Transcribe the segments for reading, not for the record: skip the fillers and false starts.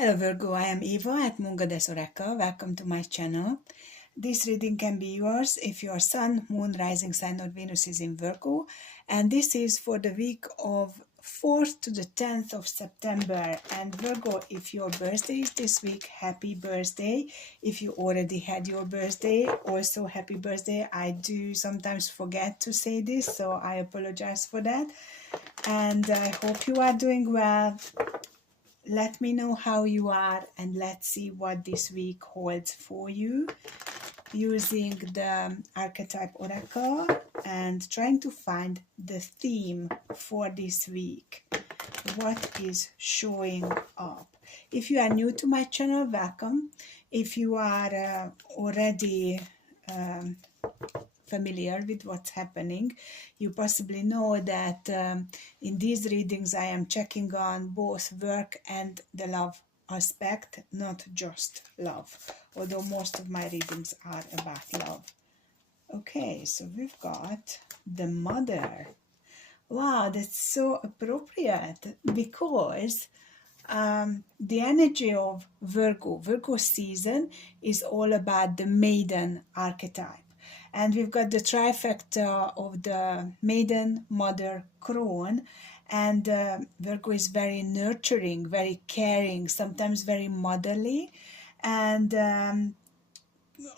Hello Virgo, I am Eva at Moon Goddess Oracle. Welcome to my channel. This reading can be yours if your Sun, Moon, Rising Sign or Venus is in Virgo. And this is for the week of 4th to the 10th of September. And Virgo, if your birthday is this week, happy birthday. If you already had your birthday, also happy birthday. I do sometimes forget to say this, so I apologize for that. And I hope you are doing well. Let me know how you are and let's see what this week holds for you using the archetype oracle and trying to find the theme for this week. What is showing up? If you are new to my channel, welcome. If you are already familiar with what's happening, you possibly know that in these readings I am checking on both work and the love aspect, not just love, although most of my readings are about love. Okay, so we've got the Mother. Wow, that's so appropriate because the energy of Virgo season is all about the maiden archetype. And we've got the trifecta of the maiden, mother, crone. And Virgo is very nurturing, very caring, sometimes very motherly. And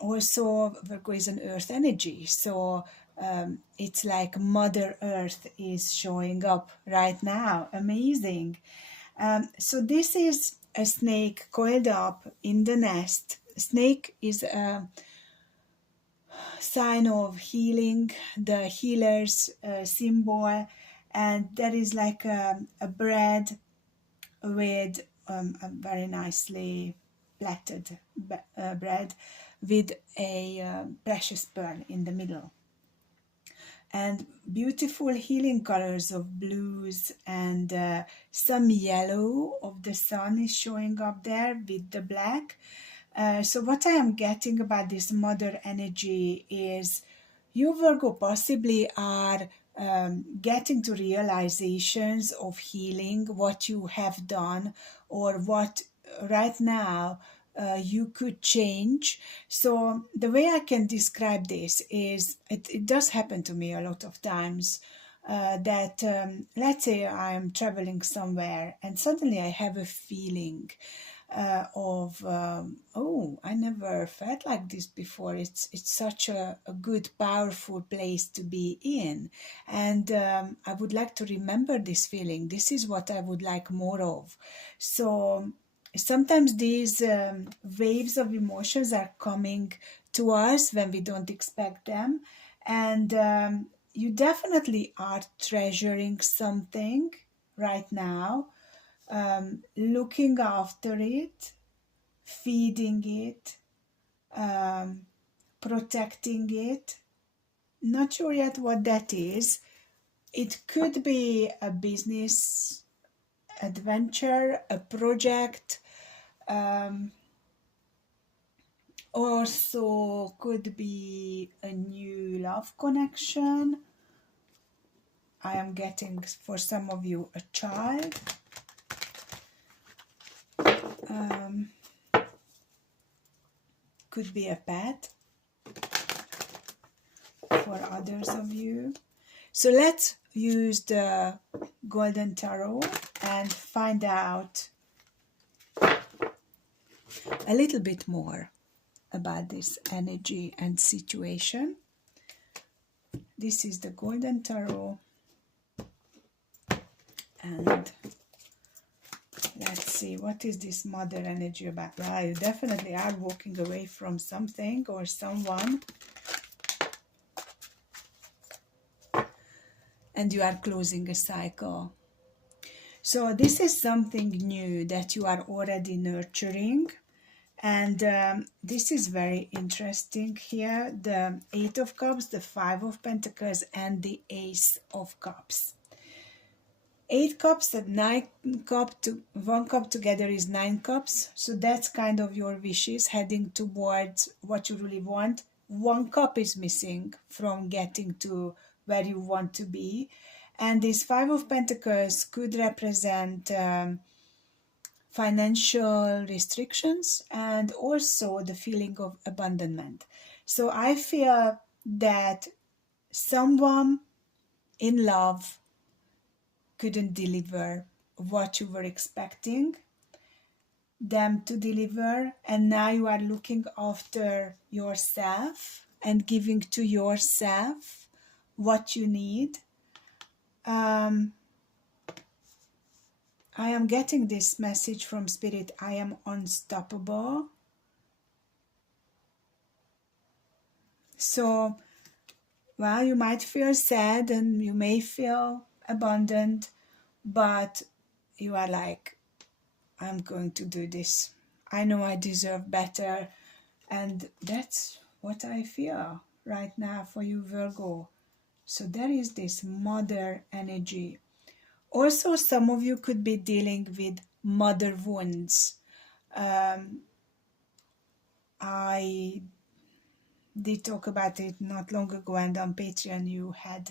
also Virgo is an earth energy. So it's like Mother Earth is showing up right now. Amazing. So this is a snake coiled up in the nest. Snake is a sign of healing, the healer's symbol, and there is like a bread with a very nicely platted bread with a precious pearl in the middle. And beautiful healing colors of blues and some yellow of the sun is showing up there with the black. So what I am getting about this mother energy is you, Virgo, possibly are getting to realizations of healing, what you have done or what right now you could change. So the way I can describe this is it does happen to me a lot of times that let's say I am traveling somewhere and suddenly I have a feeling of oh, I never felt like this before. It's such a good, powerful place to be in, and I would like to remember this feeling. This is what I would like more of. So sometimes these waves of emotions are coming to us when we don't expect them, and you definitely are treasuring something right now. Looking after it, feeding it, protecting it. Not sure yet what that is. It could be a business adventure, a project, also could be a new love connection. I am getting for some of you a child. Could be a pet for others of you. So let's use the Golden Tarot and find out a little bit more about this energy and situation. This is the Golden Tarot, and let's see, what is this mother energy about? Well, you definitely are walking away from something or someone, and you are closing a cycle. So this is something new that you are already nurturing, and this is very interesting here. The Eight of Cups, the Five of Pentacles, and the Ace of Cups. 8 cups and 1 cup together is 9 cups. So that's kind of your wishes heading towards what you really want. 1 cup is missing from getting to where you want to be. And this Five of Pentacles could represent financial restrictions, and also the feeling of abandonment. So I feel that someone in love couldn't deliver what you were expecting them to deliver, and now you are looking after yourself and giving to yourself what you need. I am getting this message from Spirit: I am unstoppable. So, well, you might feel sad and you may feel abandoned, but you are like, I'm going to do this. I know I deserve better. And that's what I feel right now for you, Virgo. So there is this mother energy. Also, some of you could be dealing with mother wounds. I did talk about it not long ago, and on Patreon you had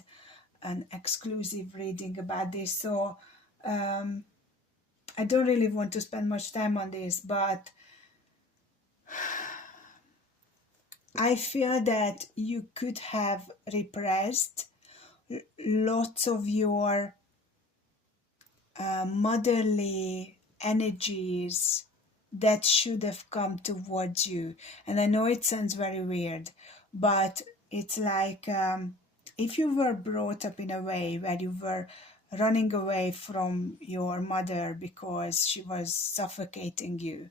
an exclusive reading about this. So I don't really want to spend much time on this, but I feel that you could have repressed lots of your motherly energies that should have come towards you. And I know it sounds very weird, but it's like if you were brought up in a way where you were running away from your mother because she was suffocating you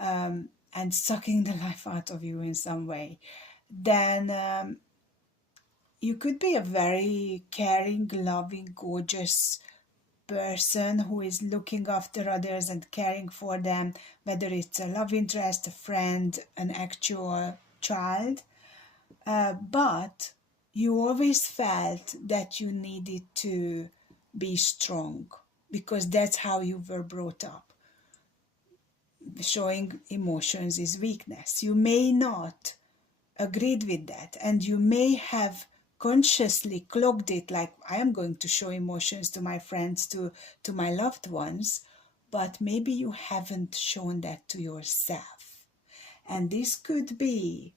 and sucking the life out of you in some way, then you could be a very caring, loving, gorgeous person who is looking after others and caring for them, whether it's a love interest, a friend, an actual child. But you always felt that you needed to be strong because that's how you were brought up. Showing emotions is weakness. You may not agreed with that, and you may have consciously clogged it, like, I am going to show emotions to my friends, to my loved ones, but maybe you haven't shown that to yourself. And this could be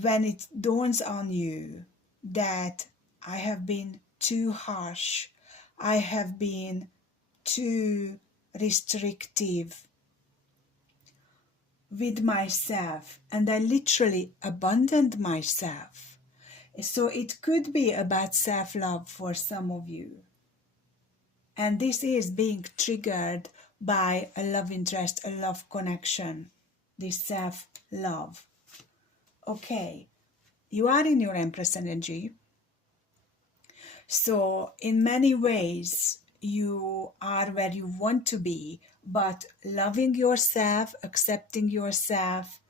when it dawns on you that I have been too harsh, I have been too restrictive with myself, and I literally abandoned myself. So it could be about self-love for some of you. And this is being triggered by a love interest, a love connection, this self-love. Okay, you are in your Empress energy. So in many ways, you are where you want to be, but loving yourself, accepting yourself,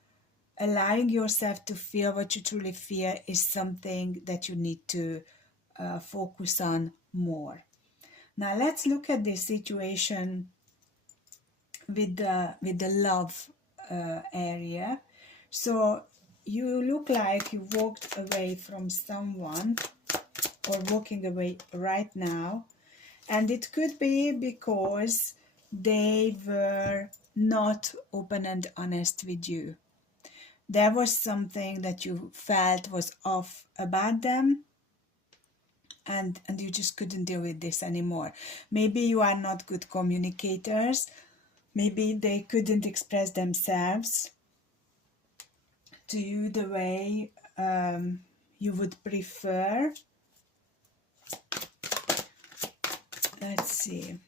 allowing yourself to feel what you truly feel is something that you need to focus on more. Now let's look at this situation with the love area. So you look like you walked away from someone, or walking away right now, and it could be because they were not open and honest with you. There was something that you felt was off about them, and you just couldn't deal with this anymore. Maybe you are not good communicators. Maybe they couldn't express themselves to you the way you would prefer. Let's see.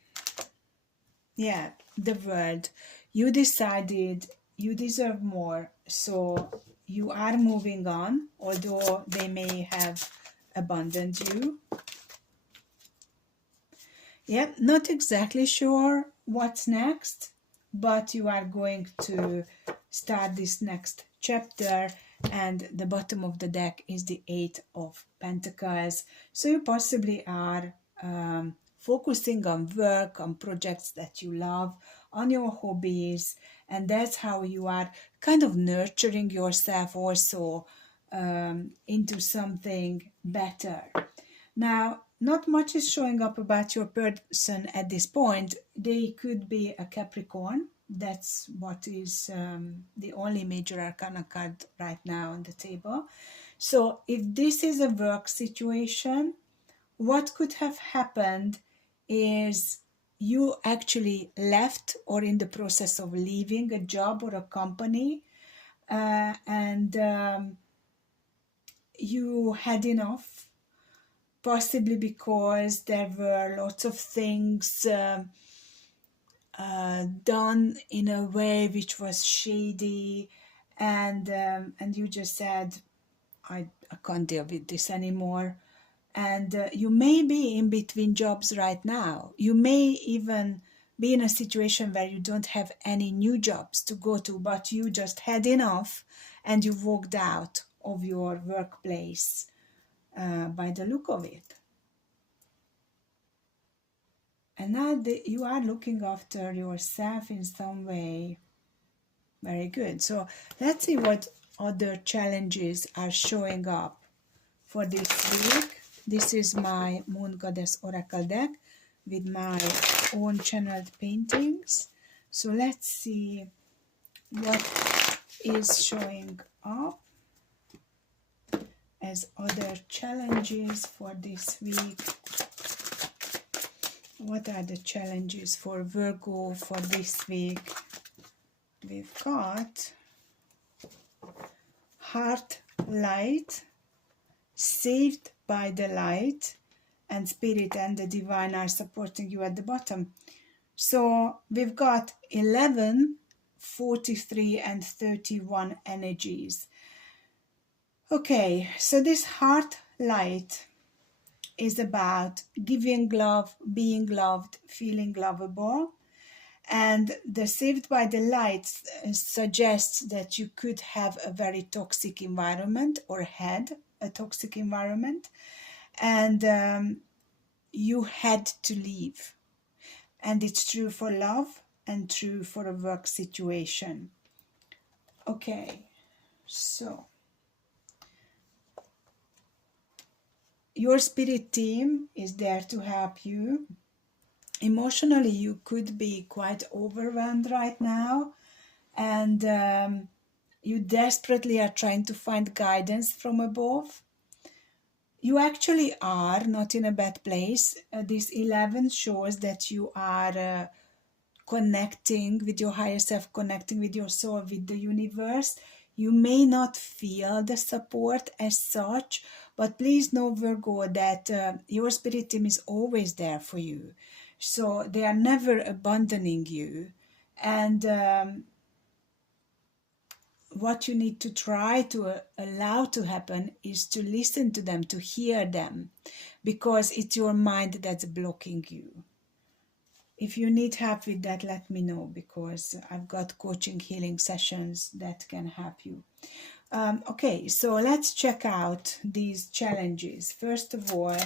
Yeah, the word. You decided you deserve more, so you are moving on, although they may have abandoned you. Yeah, not exactly sure what's next, but you are going to start this next chapter, and the bottom of the deck is the Eight of Pentacles. So you possibly are focusing on work, on projects that you love, on your hobbies, and that's how you are kind of nurturing yourself also into something better. Now, not much is showing up about your person at this point. They could be a Capricorn. That's what is the only major arcana card right now on the table. So if this is a work situation, what could have happened is you actually left or in the process of leaving a job or a company, and you had enough, possibly because there were lots of things done in a way which was shady, and you just said, I can't deal with this anymore. And you may be in between jobs right now. You may even be in a situation where you don't have any new jobs to go to, but you just had enough and you walked out of your workplace by the look of it. And now you are looking after yourself in some way. Very good. So let's see what other challenges are showing up for this week. This is my Moon Goddess Oracle deck with my own channeled paintings. So let's see what is showing up as other challenges for this week. What are the challenges for Virgo for this week? We've got Heart Light, Saved by the Light, and Spirit and the Divine are supporting you at the bottom. So we've got 11, 43, and 31 energies. Okay, so this Heart Light is about giving love, being loved, feeling lovable. And the Saved by the Light suggests that you could have a very toxic environment or had a toxic environment, and you had to leave. And it's true for love and true for a work situation. Okay, so your spirit team is there to help you. Emotionally, you could be quite overwhelmed right now, and you desperately are trying to find guidance from above. You actually are not in a bad place. This 11 shows that you are connecting with your higher self, connecting with your soul, with the universe. You may not feel the support as such, but please know, Virgo, that your spirit team is always there for you. So they are never abandoning you. And what you need to try to allow to happen is to listen to them, to hear them, because it's your mind that's blocking you. If you need help with that, let me know, because I've got coaching healing sessions that can help you. Okay, so let's check out these challenges. First of all,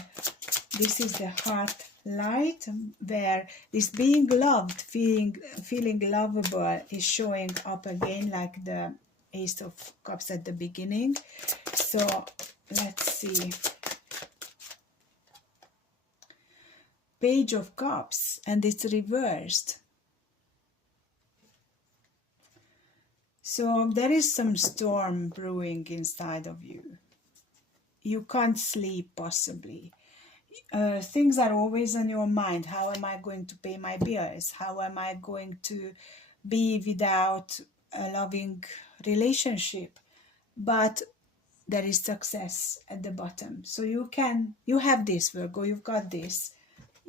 this is the Heart Light, where this being loved, feeling lovable is showing up again, like the Ace of Cups at the beginning. So let's see. Page of Cups, and it's reversed. So there is some storm brewing inside of you. You can't sleep, possibly. Things are always on your mind. How am I going to pay my bills? How am I going to be without a loving relationship? But there is success at the bottom. So you have this, Virgo, you've got this.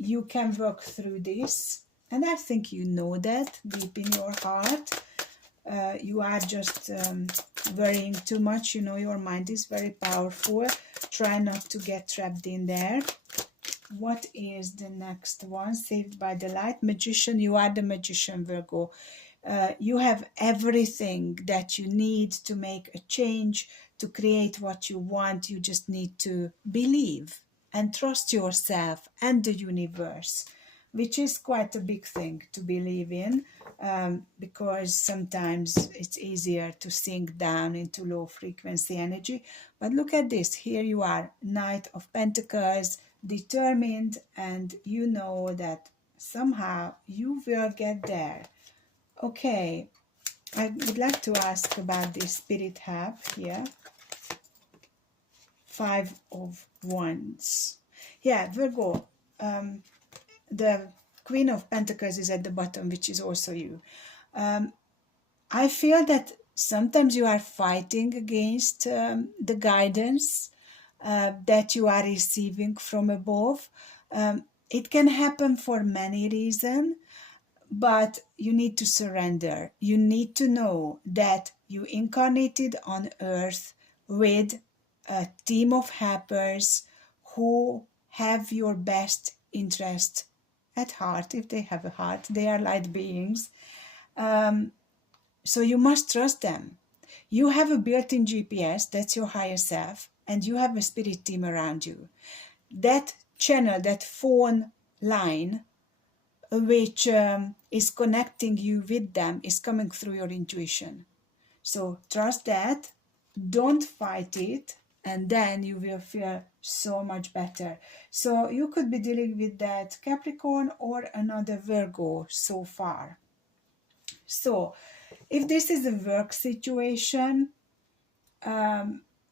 You can work through this. And I think you know that deep in your heart. You are just worrying too much. You know your mind is very powerful. Try not to get trapped in there. What is the next one? Saved by the Light. Magician. You are the magician, Virgo. You have everything that you need to make a change, to create what you want. You just need to believe and trust yourself and the universe, which is quite a big thing to believe in, because sometimes it's easier to sink down into low frequency energy. But look at this. Here you are, Knight of Pentacles, determined, and you know that somehow you will get there. Okay, I would like to ask about this spirit help here. 5 of Wands. Yeah, Virgo, the Queen of Pentacles is at the bottom, which is also you. I feel that sometimes you are fighting against the guidance that you are receiving from above. It can happen for many reasons, but you need to surrender. You need to know that you incarnated on earth with a team of helpers who have your best interest at heart. If they have a heart, they are light beings. So you must trust them. You have a built-in GPS, that's your higher self, and you have a spirit team around you. That channel, that phone line, which is connecting you with them, is coming through your intuition. So trust that, don't fight it, and then you will feel so much better. So you could be dealing with that Capricorn or another Virgo so far. So if this is a work situation,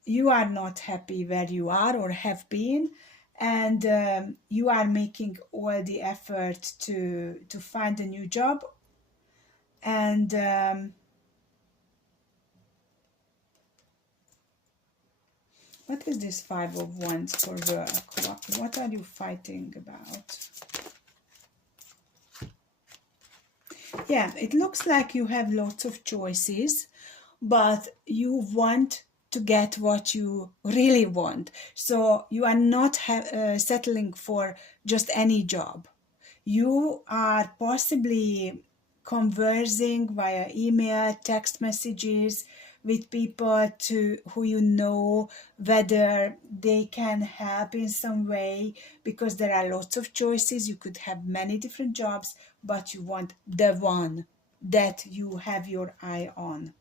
you are not happy where you are or have been, and you are making all the effort to find a new job, and what is this 5 of Wands for work? What are you fighting about? Yeah, it looks like you have lots of choices, but you want to get what you really want. So you are not settling for just any job. You are possibly conversing via email, text messages with people who you know, whether they can help in some way, because there are lots of choices. You could have many different jobs, but you want the one that you have your eye on.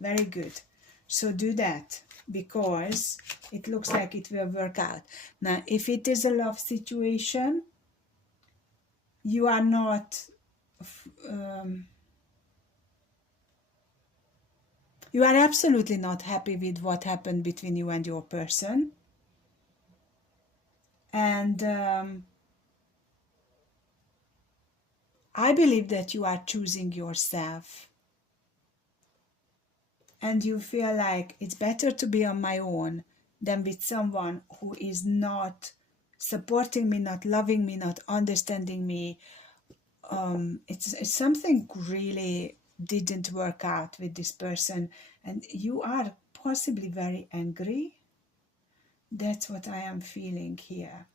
Very good. So do that, because it looks like it will work out. Now, if it is a love situation, you are not you are absolutely not happy with what happened between you and your person, and I believe that you are choosing yourself, and you feel like it's better to be on my own than with someone who is not supporting me, not loving me, not understanding me. It's something really didn't work out with this person, and you are possibly very angry. That's what I am feeling here.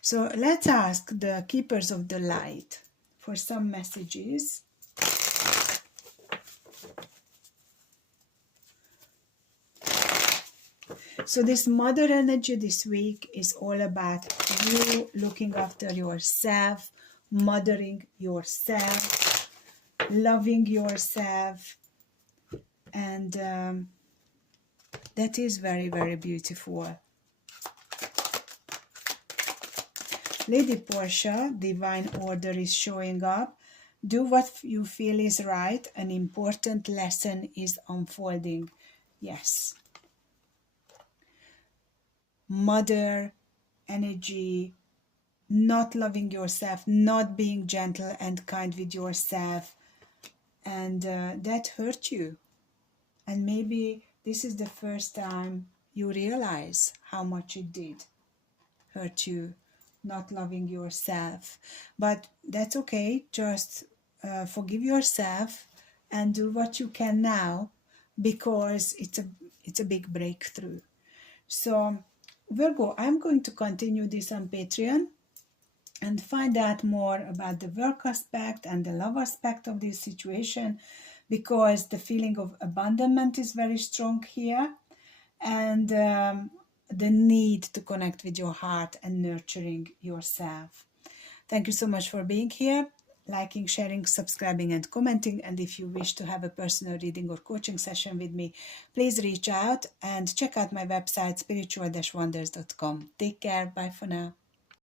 So let's ask the keepers of the light for some messages. So this mother energy this week is all about you looking after yourself, mothering yourself, loving yourself, and that is very, very beautiful. Lady Portia, divine order is showing up. Do what you feel is right. An important lesson is unfolding. Yes. Mother energy, not loving yourself, not being gentle and kind with yourself, and that hurt you. And maybe this is the first time you realize how much it did hurt you, not loving yourself. But that's okay. Just forgive yourself and do what you can now, because it's a big breakthrough. So Virgo, I'm going to continue this on Patreon and find out more about the work aspect and the love aspect of this situation, because the feeling of abandonment is very strong here, and the need to connect with your heart and nurturing yourself. Thank you so much for being here. liking, sharing, subscribing, and commenting. And if you wish to have a personal reading or coaching session with me, please reach out and check out my website spiritual-wonders.com. Take care. Bye for now.